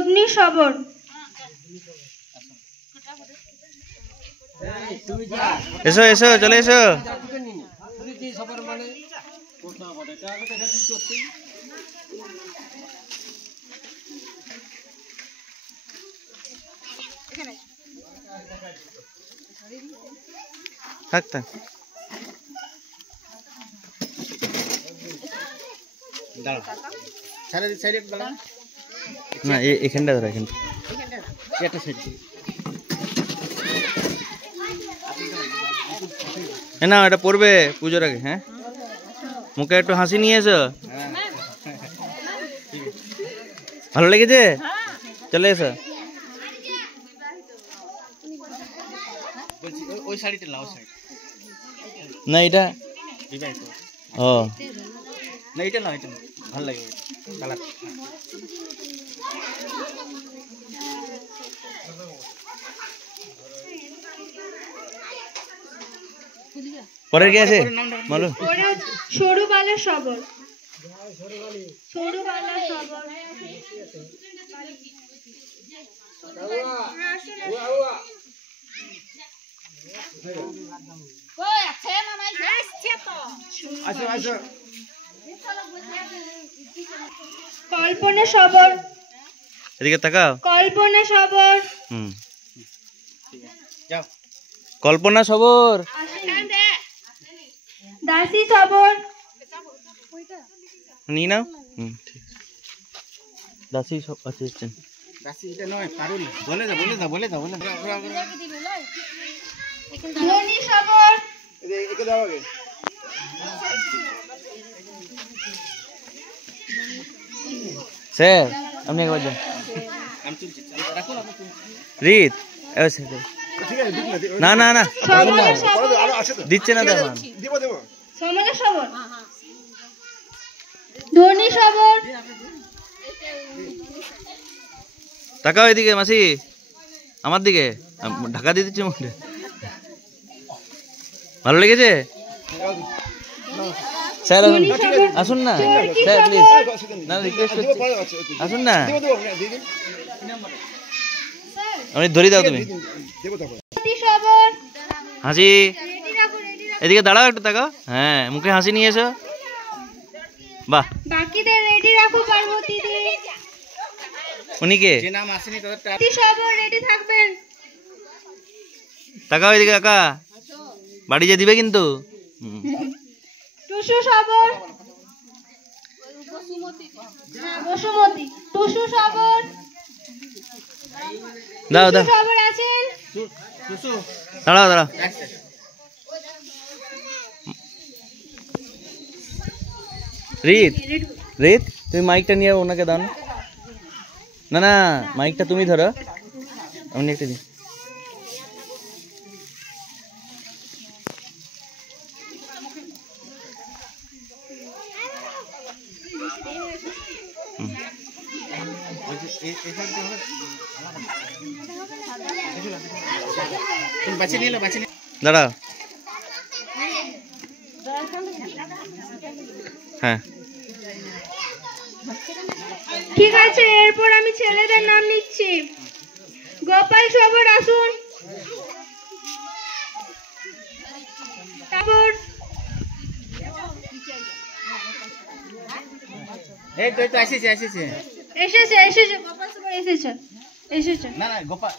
পত্নী সবর। এসো এসো চলে এসো। থাক থাক না এখানটা ধরো এখানটা না এটা পড়বে পুজোর আগে। হ্যাঁ মুখে একটু হাসি নিয়ে এসো। ভালো লেগেছে চলে এসো। ওই শাড়িটা নাও না এটা ও না এটা না এটা ভালো লাগে কালার। পরের কি আছে বলো। সরুবালা সবর। সরুবালা সবর। কল্পনা সবর। এদিকে তাকাও। কল্পনা সবর। যাও কল্পনা সবর। দাসী সবর। নি নাও ঠিক দাসী সব আছে দাসী এটা নয় পারুল বলে দাও বলে দাও বলে দাও বলে দাও। ধনী সবর। একে দাও আগে। স্যার আপনি একবার যান। রিত না না না দিচ্ছে না দাদা সমলা সবর। ধনী সবর। তাকাও এদিকে মাসি আমার দিকে ঢাকা দিয়ে দিচ্ছে মুখে। ভালো লেগেছে স্যার আসুন না স্যার প্লিজ না রিকোয়েস্ট করছি আসুন না। আমি ধরি দাও তুমি হাসি এদিকে দাঁড়াও একটু তাকাও। হ্যাঁ মুখে হাসি নিয়ে এসো। বাহ বাকিদের রেডি রাখো পার্বতী দি। উনিকে যে নাম আসেনি তাদের সবর রেডি থাকবেন। তাকাও এদিকে কাকা বাড়ি যে দিবে কিন্তু। টুসু সবর। বসুমতী টুসু সবর। দাও দাও সবর আছেন। দাঁড়াও দাঁড়াও রিত রিত তুমি মাইকটা নিয়ে ওনাকে দাও না না মাইকটা তুমি ধরো আমি একটা দিই। দাঁড়াও হ্যাঁ ঠিক আছে এরপর আমি ছেলেদের নাম নিচ্ছি। গোপাল সবর আসুন। তারপর এই তো এসেছে এসেছে এসেছে এসেছে গোপাল সবর এসেছে এসেছে। না না গোপাল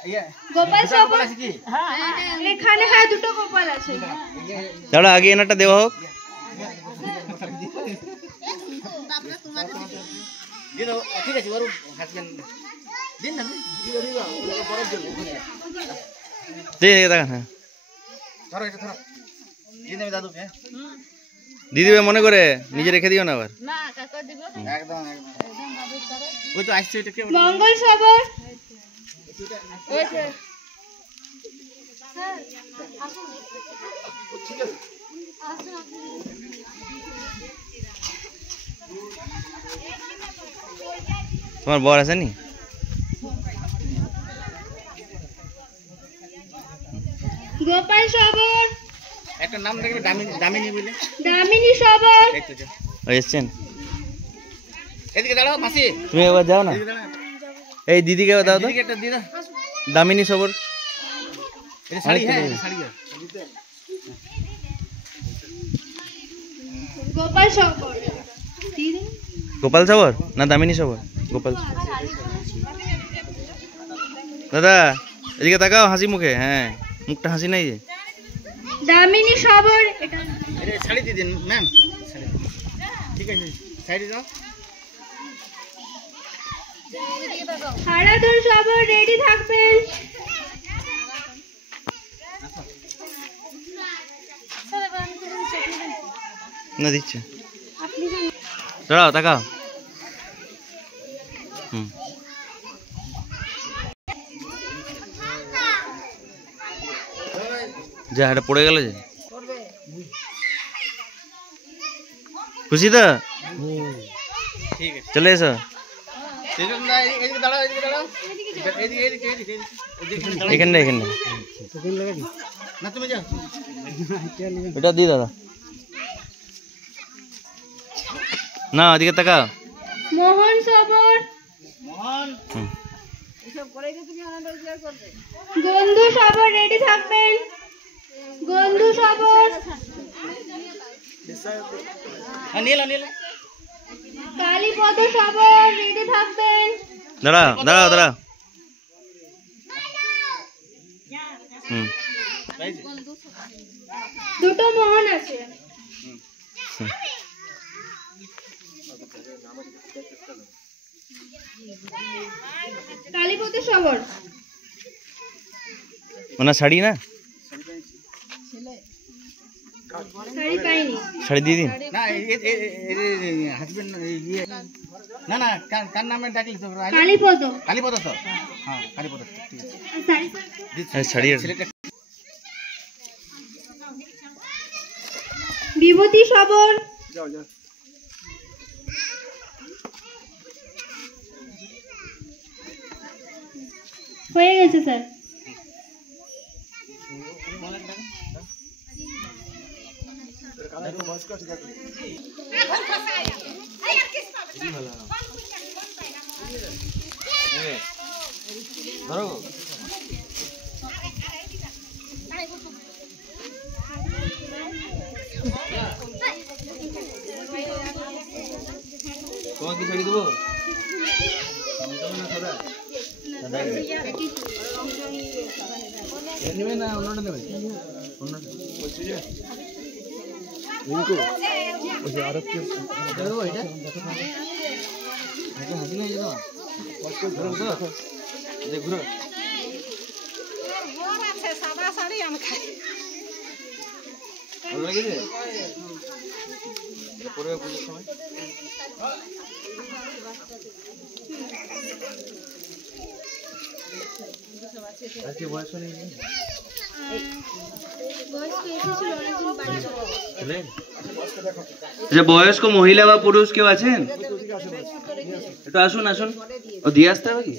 গোপাল সবর এখানে হ্যাঁ দুটো গোপাল আছে। দাঁড়া আগে এনারটা দেওয়া হোক। ঠিক আছে ওর হাজবেন্ড দিন না দেখা হ্যাঁ ধরো এটা ধরো দিয়ে দেবে দাদুকে দিয়ে দিবে মনে করে নিজে রেখে দিও না আবার। একদম একদম ওই তো আসছে এটা কে মঙ্গল সবর। তোমার বর আসেনি? গোপাল সবর। একটা নাম দেখবে দামিনী বলে। দামিনী সবর। এই তো এসছেন এদিকে দাঁড়াও মাসি তুমি একবার যাও না। এই দিদিকে দাও তো, দিদিকে একটা দিয়ে দাও। দামিনী সবর। এটা শাড়ি, হ্যাঁ এটা শাড়ি। গোপাল শঙ্কর দিদি গোপাল সবর না দামিনী সবর? গোপাল। দাদা এদিকে তাকাও হাসি মুখে, হ্যাঁ মুখটা হাসি নাই যে। দামিনী সবর এটা এটা শাড়ি দিয়ে দিন ম্যাম, শাড়ি ঠিক আছে, শাড়ি দাও। হারাধন সবর রেডি থাকবেন। না দিচ্ছে, দাঁড়াও তাকাও। যা এটা পড়ে গেল যে। খুশি তো? ঠিক আছে, চলে এসো। সেজন্য এদিকে দাঁড়াও, এদিকে দাঁড়াও, এদিকে এদিকে এদিকে এদিকে এখানে এখানে না, তুমি যাও। এটা দি দাদা, না ওদিকে তাকাও। মোহন সবর মোহন গন্ধু সবর রেডি থাকবেন। গন্ধু সবর হ্যাঁ নিয়ে নাও, নিয়ে নাও। কালীপদ সবর রেডি থাকবেন। দাঁড়াও দাঁড়াও দাঁড়াও। দুটো মোহন আছে। কালীপদ সবর ওনার শাড়ি না, শাড়ি পাইনি। শাড়ি দিয়ে দিন। না হাজবেন্ড ইয়ে না না, কার নামে ডাকলি তো? কালীপদ কালীপদ তো, হ্যাঁ কালীপদ, ঠিক আছে। শাড়ি হ্যাঁ শাড়ি আছে। ছেলেটা বিভূতি সবর যাও যাও। হয়ে গেছে স্যার। ধরো তোমার কি শাড়ি দেবো? নেবে না অন্যটা নেবে? ঘুরো ভালো লাগেছে পরে পুজোর সময়। আজকে বয়স নেই যে বয়স্ক মহিলা বা পুরুষ কেউ আছেন? একটু আসুন আসুন, ও দিয়ে আসতে হবে কি?